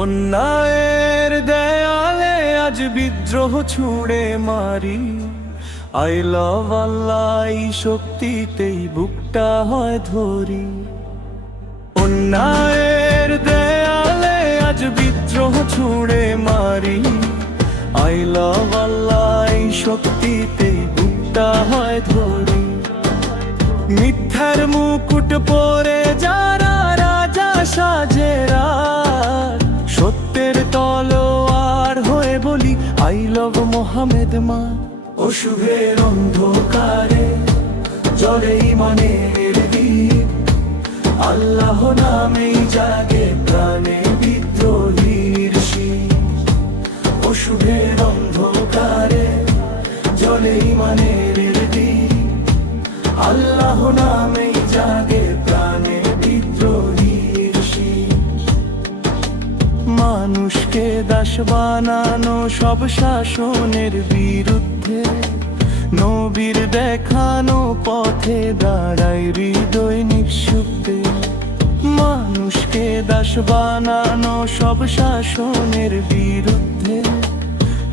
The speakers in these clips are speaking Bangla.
অন্যায়ের দেয়ালে আজ বিদ্রোহ ছুঁড়ে মারি। আই লাভ আল্লাহ, এই শক্তিতেই বুকটা হয় ধরি। অন্যায়ের দেয়ালে আজ বিদ্রোহ ছুঁড়ে মারি। আই লাভ আল্লাহ, এই শক্তিতেই বুকটা হয় ধরি। মিথ্যার মুকুট পরে যারা রাজা সাজেরা, সত্যের তলোয়ার হয়ে বলি আই লাভ মোহাম্মদ মা। অশুভের অন্ধকারে জ্বলে ঈমানের দীপ, আল্লাহ নামেই জাগে প্রাণে বিদ্রোহীর শির। অশুভের অন্ধকারে জ্বলে ঈমানের দীপ, আল্লাহ নামেই জাগে প্রাণে বিদ্রোহীর শির। মানুষকে দাস বানানো সব শাসনের বিরুদ্ধে, নবীর দেখানো পথে দাঁড়ায় হৃদয় নিঃশব্দে। মানুষকে দাস বানানো সব শাসনের বিরুদ্ধে,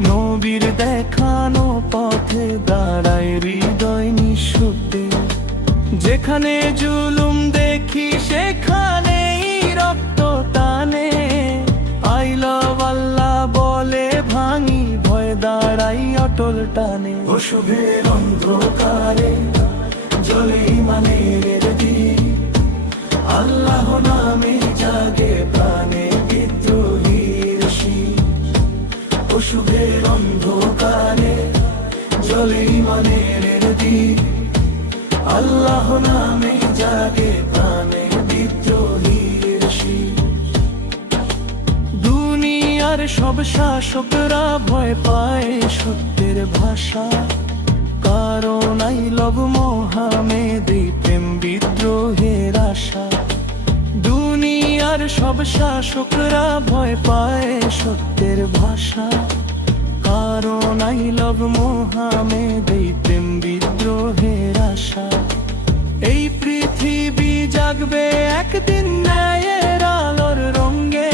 নবীর দেখানো পথে দাঁড়ায় হৃদয় নিঃশব্দে। যেখানে জুলুম দেখি সেখানেই রক্ত টানে, আই লাভ আল্লাহ বলে ভাঙি ভয় দাঁড়াই অটল টানে। অশুভের অন্ধকারে জ্বলে ঈমানের দীপ, আল্লাহ নামে জাগে প্রাণে বিদ্রোহীর শির। অশুভের অন্ধকারে জ্বলে ঈমানের দীপ, আল্লাহ নামে জাগে প্রাণে বিদ্রোহীর শির। দুনিয়ার সব শাসকরা ভয় পায় সত্যের ভাষা, কারণ আই লাভ মোহাম্মদ প্রেম বিদ্রোহের আশা। দুনিয়ার সব শাসকরা ভয় পায় সত্যের ভাষা, কারণ আই লাভ মোহাম্মদ প্রেম বিদ্রোহের আশা। এই পৃথিবী জাগবে একদিন ন্যায়ের আলোর রঙে,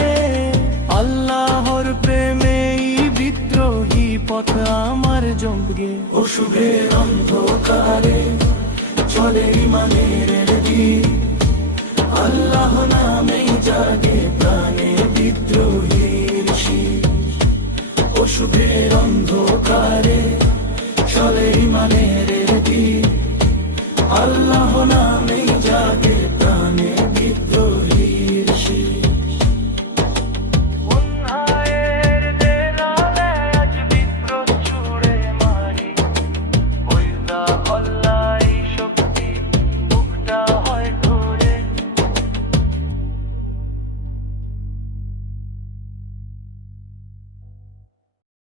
আল্লাহর প্রেমে বিদ্রোহী পথ আমার জমবে। অশুভের অন্ধকারে চলে ঈমানের দীপ, আল্লাহ নামেই জাগে প্রাণে বিদ্রোহীর শির। অশুভের অন্ধকারে চলে ঈমানের দীপ, আল্লাহ নামে